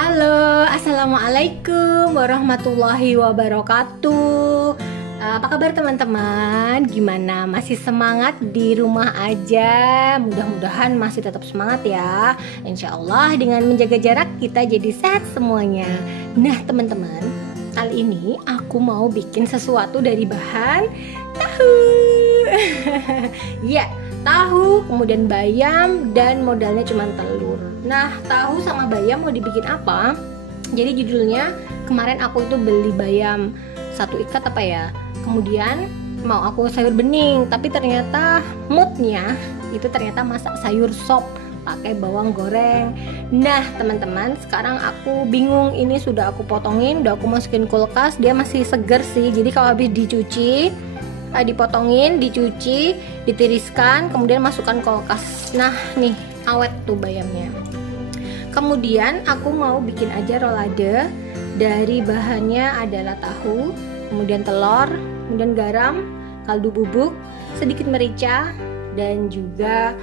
Halo, assalamualaikum warahmatullahi wabarakatuh. Apa kabar teman-teman? Gimana? Masih semangat di rumah aja? Mudah-mudahan masih tetap semangat ya. Insya Allah dengan menjaga jarak kita jadi sehat semuanya. Nah teman-teman, kali ini aku mau bikin sesuatu dari bahan tahu. Ya, tahu, kemudian bayam, dan modalnya cuma telur. Nah, tahu sama bayam mau dibikin apa? Jadi judulnya, kemarin aku itu beli bayam 1 ikat apa ya, kemudian mau aku sayur bening, tapi ternyata moodnya itu ternyata masak sayur sop pakai bawang goreng. Nah teman-teman, sekarang aku bingung, ini sudah aku potongin, udah aku masukin kulkas, dia masih seger sih. Jadi kalau habis dicuci, dipotongin, dicuci, ditiriskan, kemudian masukkan kulkas. Nah nih, awet tuh bayamnya. Kemudian aku mau bikin aja rolade. Dari bahannya adalah tahu, kemudian telur, kemudian garam, kaldu bubuk, sedikit merica, dan juga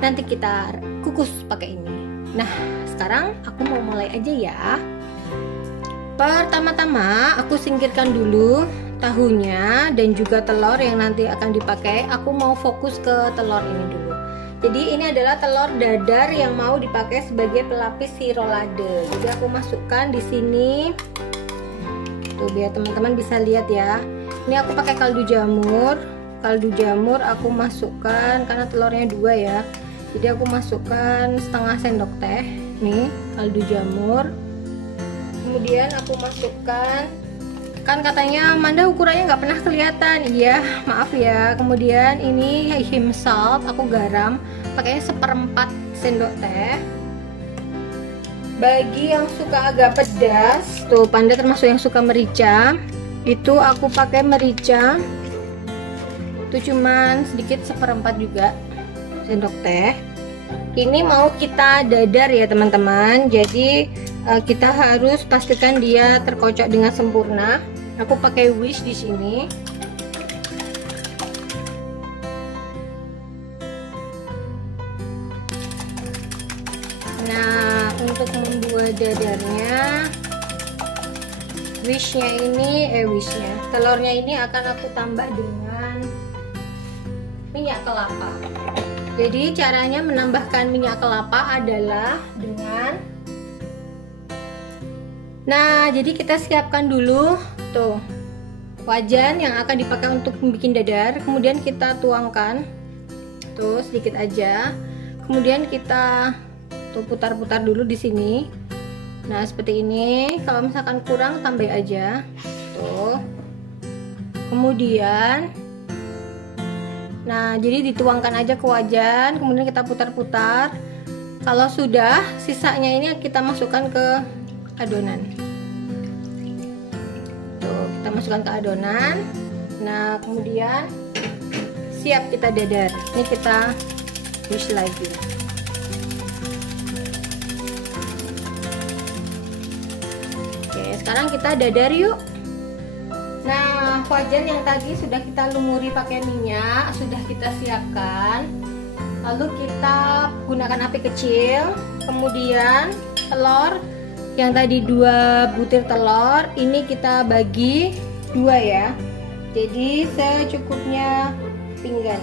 nanti kita kukus pakai ini. Nah sekarang aku mau mulai aja ya. Pertama-tama aku singkirkan dulu tahunya dan juga telur yang nanti akan dipakai. Aku mau fokus ke telur ini dulu. Jadi ini adalah telur dadar yang mau dipakai sebagai pelapis si rolade. Jadi aku masukkan di sini. Tuh biar teman-teman bisa lihat ya. Ini aku pakai kaldu jamur. Kaldu jamur aku masukkan karena telurnya 2 ya. Jadi aku masukkan setengah sendok teh. Nih kaldu jamur. Kemudian aku masukkan, kan katanya Manda ukurannya nggak pernah kelihatan, iya maaf ya. Kemudian ini him salt, aku garam pakainya 1/4 sendok teh. Bagi yang suka agak pedas, tuh Panda termasuk yang suka merica, itu aku pakai merica itu cuman sedikit 1/4 juga sendok teh. Ini mau kita dadar ya teman-teman, jadi kita harus pastikan dia terkocok dengan sempurna. Aku pakai wish di sini. Nah, untuk membuat dadarnya, telurnya ini akan aku tambah dengan minyak kelapa. Jadi caranya menambahkan minyak kelapa adalah dengan, nah jadi kita siapkan dulu tuh wajan yang akan dipakai untuk membuat dadar, kemudian kita tuangkan tuh sedikit aja, kemudian kita tuh putar-putar dulu di sini. Nah seperti ini, kalau misalkan kurang tambah aja tuh. Kemudian nah jadi dituangkan aja ke wajan, kemudian kita putar-putar. Kalau sudah, sisanya ini kita masukkan ke adonan. Tuh, kita masukkan ke adonan. Nah kemudian siap kita dadar. Ini kita wish lagi. Oke, sekarang kita dadar yuk. Nah, wajan yang tadi sudah kita lumuri pakai minyak, sudah kita siapkan. Lalu kita gunakan api kecil. Kemudian telur yang tadi 2 butir telur, ini kita bagi 2 ya. Jadi secukupnya pinggan.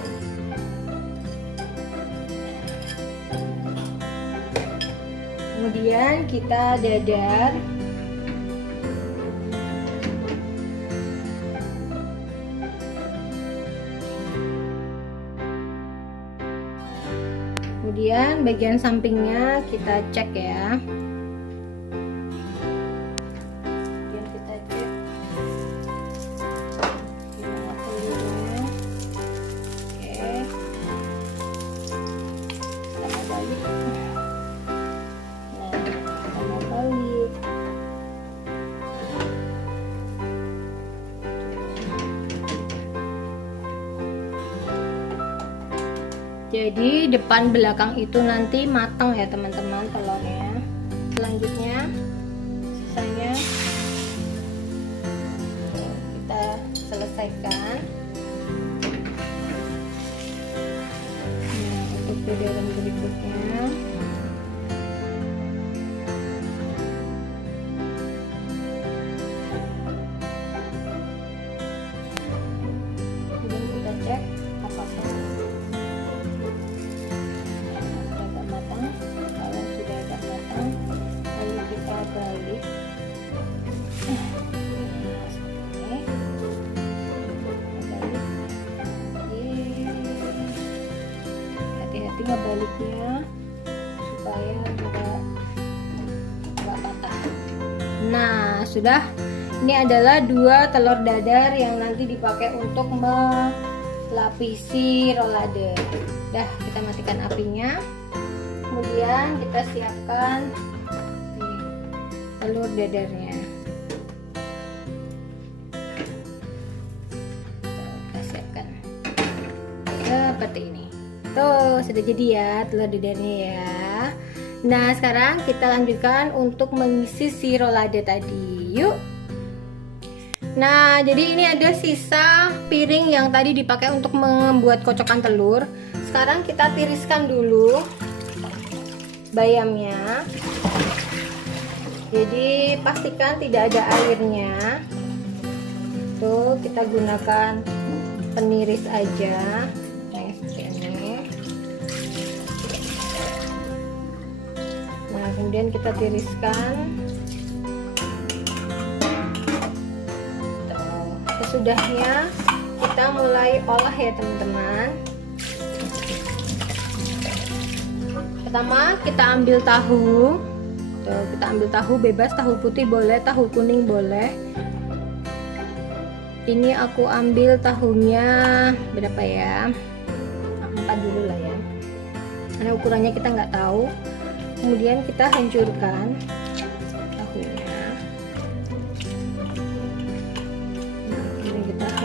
Kemudian kita dadar. Kemudian bagian sampingnya kita cek ya. Kemudian kita cek gimana telurnya. Oke, kita mau balik. Nah, kita mau balik. Jadi depan belakang itu nanti matang ya teman-teman telurnya. Selanjutnya sisanya kita selesaikan. Nah, untuk dadarnya berikutnya lalu kita balik. Hati-hati ngebaliknya supaya nggak patah. Nah, sudah. Ini adalah 2 telur dadar yang nanti dipakai untuk melapisi rolade. Dah, kita matikan apinya. Kemudian kita siapkan telur dadarnya. Kita siapkan seperti ini. Tuh, sudah jadi ya telur dadarnya ya. Nah, sekarang kita lanjutkan untuk mengisi si rolade tadi. Yuk. Nah, jadi ini ada sisa piring yang tadi dipakai untuk membuat kocokan telur. Sekarang kita tiriskan dulu bayamnya. Jadi pastikan tidak ada airnya. Tuh, kita gunakan peniris aja. Nah, seperti ini. Nah, kemudian kita tiriskan. Sesudahnya kita mulai olah ya teman-teman. Pertama kita ambil tahu. Tuh, kita ambil tahu bebas, tahu putih boleh, tahu kuning boleh. Ini aku ambil tahunya berapa ya? 4 dulu lah ya. Karena ukurannya kita nggak tahu. Kemudian kita hancurkan tahunya.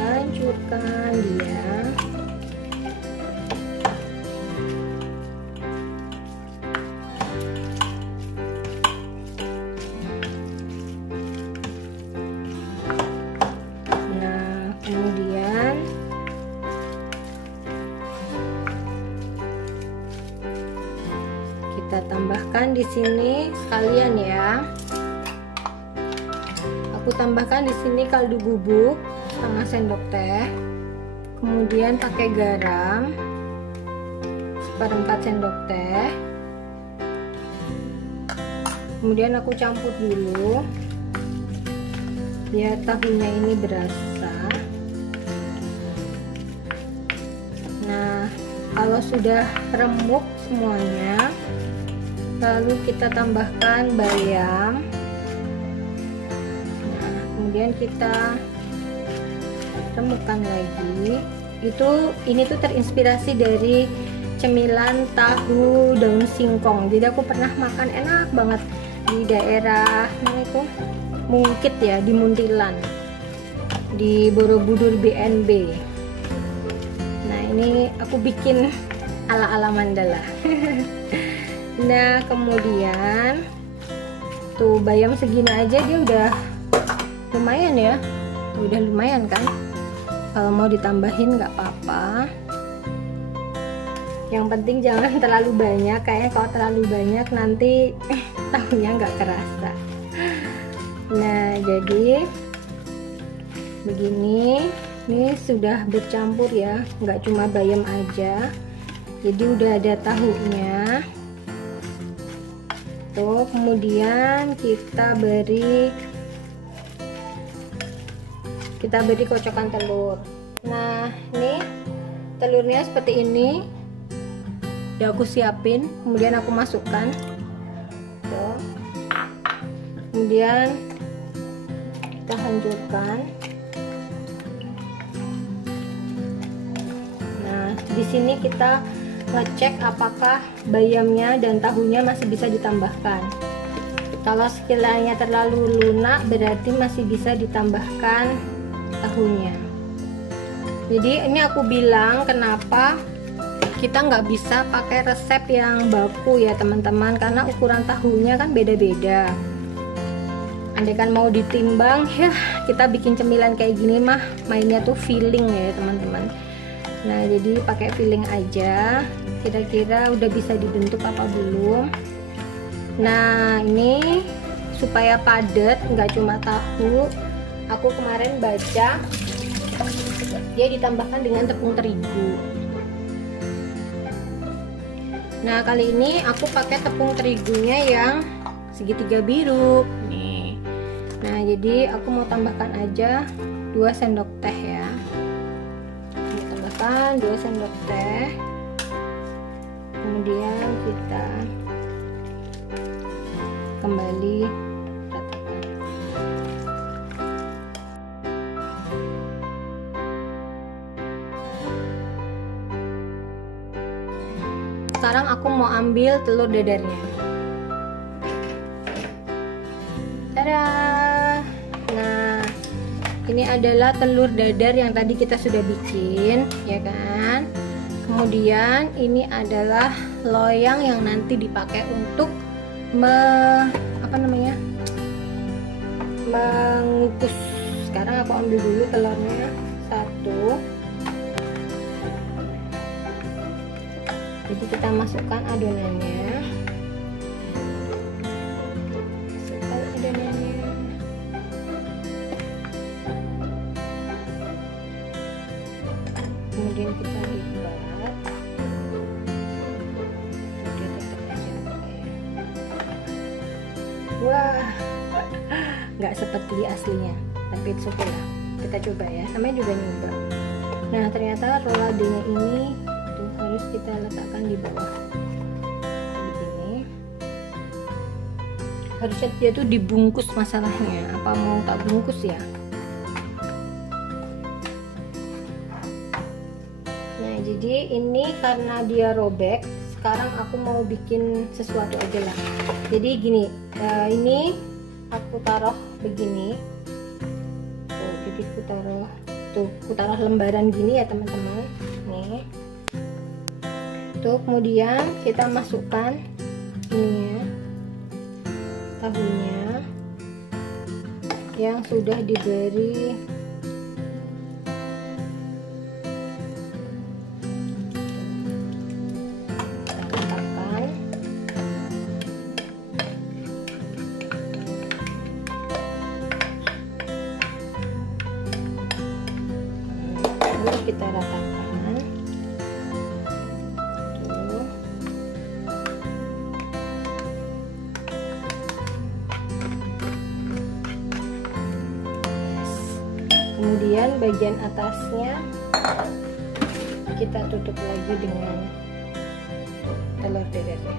Hancurkan dia. Nah, kemudian kita tambahkan di sini sekalian ya. Aku tambahkan di sini kaldu bubuk setengah sendok teh, kemudian pakai garam 1/4 sendok teh, kemudian aku campur dulu biar tahunya ini berasa. Nah, kalau sudah remuk semuanya, lalu kita tambahkan bayam. Nah, kemudian kita remukkan lagi. Ini tuh terinspirasi dari cemilan tahu daun singkong. Jadi aku pernah makan, enak banget di daerah mana itu, Mungkit ya, di Muntilan, di Borobudur BNB. Nah, ini aku bikin ala-ala Mandala. Nah, kemudian tuh bayam segini aja dia udah lumayan ya. Udah lumayan kan? Kalau mau ditambahin nggak apa-apa. Yang penting jangan terlalu banyak. Kayaknya kalau terlalu banyak nanti tahunya nggak kerasa. Nah, jadi begini. Ini sudah bercampur ya, nggak cuma bayam aja. Jadi udah ada tahunya. Tuh, kemudian kita beri kocokan telur. Nah, ini telurnya seperti ini. Udah aku siapin, kemudian aku masukkan. Tuh. Kemudian kita hancurkan. Nah, di sini kita ngecek apakah bayamnya dan tahunya masih bisa ditambahkan. Kalau sekiranya terlalu lunak, berarti masih bisa ditambahkan tahunya. Jadi ini aku bilang kenapa kita nggak bisa pakai resep yang baku ya teman-teman, karena ukuran tahunya kan beda-beda. Andai kan mau ditimbang ya, kita bikin cemilan kayak gini mah mainnya tuh feeling ya teman-teman. Nah, jadi pakai feeling aja, kira-kira udah bisa dibentuk apa belum. Nah, ini supaya padat, nggak cuma tahu, aku kemarin baca dia ditambahkan dengan tepung terigu. Nah, kali ini aku pakai tepung terigunya yang segitiga biru nih. Nah, jadi aku mau tambahkan aja 2 sendok teh ya. Kita tambahkan 2 sendok teh. Kemudian kita kembali ratakan. Sekarang aku mau ambil telur dadarnya. Tada! Nah, ini adalah telur dadar yang tadi kita sudah bikin, ya kan? Kemudian ini adalah loyang yang nanti dipakai untuk mengukus. Sekarang aku ambil dulu telurnya 1. Jadi kita masukkan adonannya. Kemudian kita lipat. Dia tetap aja ya. Wah, nggak seperti aslinya, tapi itu oke lah. Kita coba ya, namanya juga nyoba. Nah, ternyata roladenya ini tuh harus kita letakkan di bawah begini. Harusnya dia tuh dibungkus masalahnya. Apa mau tak bungkus ya? Nah, jadi ini karena dia robek, sekarang aku mau bikin sesuatu aja lah. Jadi gini, ini aku taruh begini. Tuh, jadi aku taruh lembaran gini ya teman-teman. Nih. Tuh, kemudian kita masukkan ini ya, tahunya yang sudah diberi kita ratakan. Tuh. Kemudian bagian atasnya kita tutup lagi dengan telur dadarnya.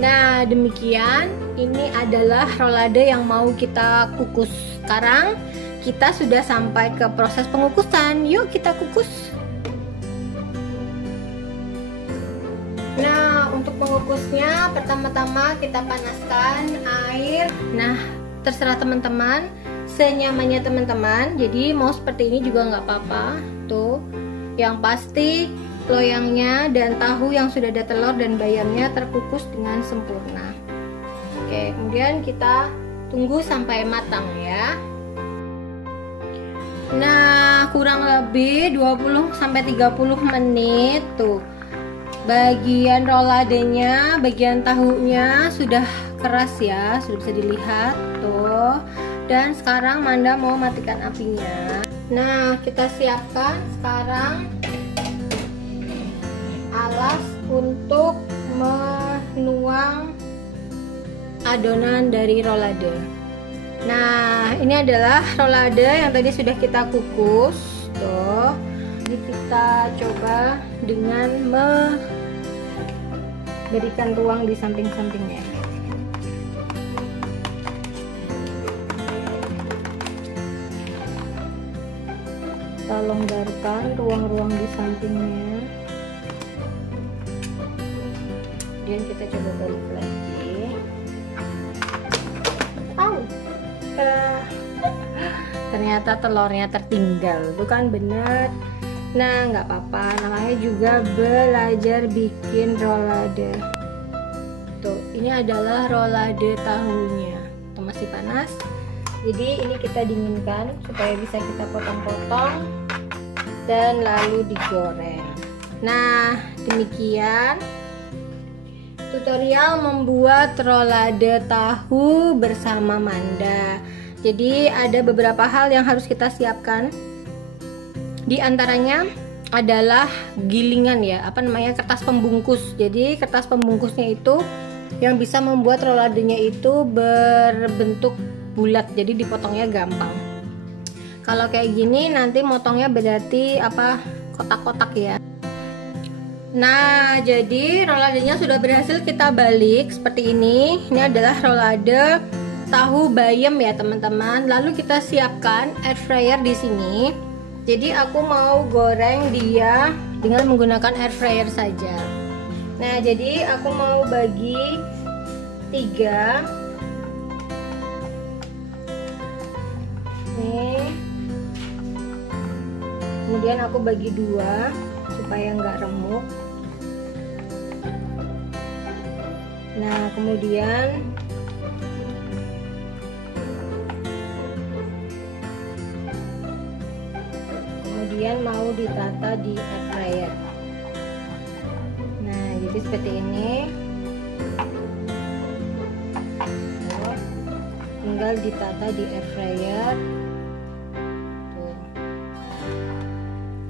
Nah, demikian ini adalah rolade yang mau kita kukus. Sekarang kita sudah sampai ke proses pengukusan. Yuk kita kukus. Nah, untuk pengukusnya pertama-tama kita panaskan air. Nah, terserah teman-teman, senyamannya teman-teman. Jadi mau seperti ini juga nggak apa-apa. Tuh, yang pasti loyangnya dan tahu yang sudah ada telur dan bayamnya terkukus dengan sempurna. Oke, kemudian kita tunggu sampai matang ya. Nah, kurang lebih 20-30 menit tuh. Bagian roladenya, bagian tahunya sudah keras ya, sudah bisa dilihat tuh. Dan sekarang Manda mau matikan apinya. Nah, kita siapkan sekarang alas untuk menuang adonan dari rolade. Nah, ini adalah rolade yang tadi sudah kita kukus tuh. Jadi kita coba dengan memberikan ruang di samping-sampingnya. Kita longgarkan ruang-ruang di sampingnya. Kemudian kita coba balik lagi. Ternyata telurnya tertinggal, bukan bener. Nah, nggak apa-apa, namanya juga belajar bikin rolade. Tuh, ini adalah rolade tahunya. Tuh, masih panas. Jadi ini kita dinginkan supaya bisa kita potong-potong dan lalu digoreng. Nah, demikian tutorial membuat rolade tahu bersama Manda. Jadi ada beberapa hal yang harus kita siapkan. Di antaranya adalah gilingan ya, apa namanya, kertas pembungkus. Jadi kertas pembungkusnya itu yang bisa membuat roladenya itu berbentuk bulat, jadi dipotongnya gampang. Kalau kayak gini nanti motongnya berarti apa, kotak-kotak ya. Nah, jadi roladenya sudah berhasil kita balik seperti ini. Ini adalah rolade tahu bayam ya teman-teman. Lalu kita siapkan air fryer di sini. Jadi aku mau goreng dia dengan menggunakan air fryer saja. Nah, jadi aku mau bagi 3. Nih. Kemudian aku bagi 2 supaya nggak remuk. Nah, kemudian mau ditata di air fryer. Nah, jadi seperti ini. Lalu, tinggal ditata di air fryer. Tuh.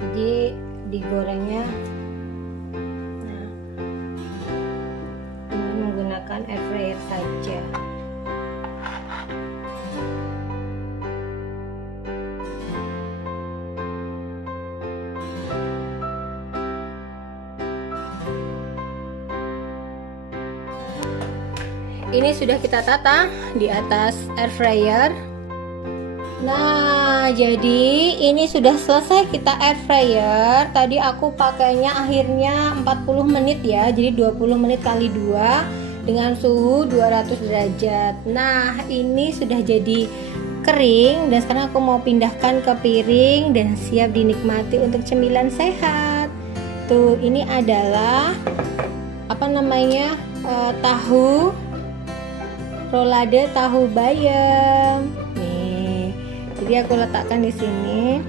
Jadi digorengnya dengan menggunakan air fryer saja. Ini sudah kita tata di atas air fryer. Nah, jadi ini sudah selesai kita air fryer. Tadi aku pakainya akhirnya 40 menit ya. Jadi 20 menit kali 2 dengan suhu 200 derajat. Nah, ini sudah jadi kering dan sekarang aku mau pindahkan ke piring dan siap dinikmati untuk cemilan sehat. Tuh, ini adalah apa namanya? Tahu rolade tahu bayam. Nih, jadi aku letakkan di sini.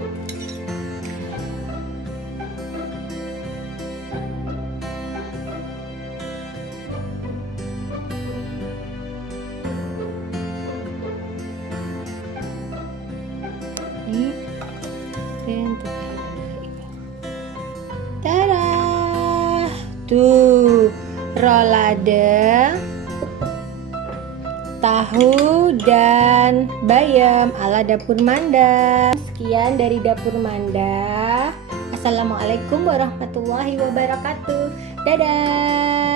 Nih, tada, tuh rolade tahu dan bayam ala Dapur Manda. Sekian dari Dapur Manda. Assalamualaikum warahmatullahi wabarakatuh. Dadah.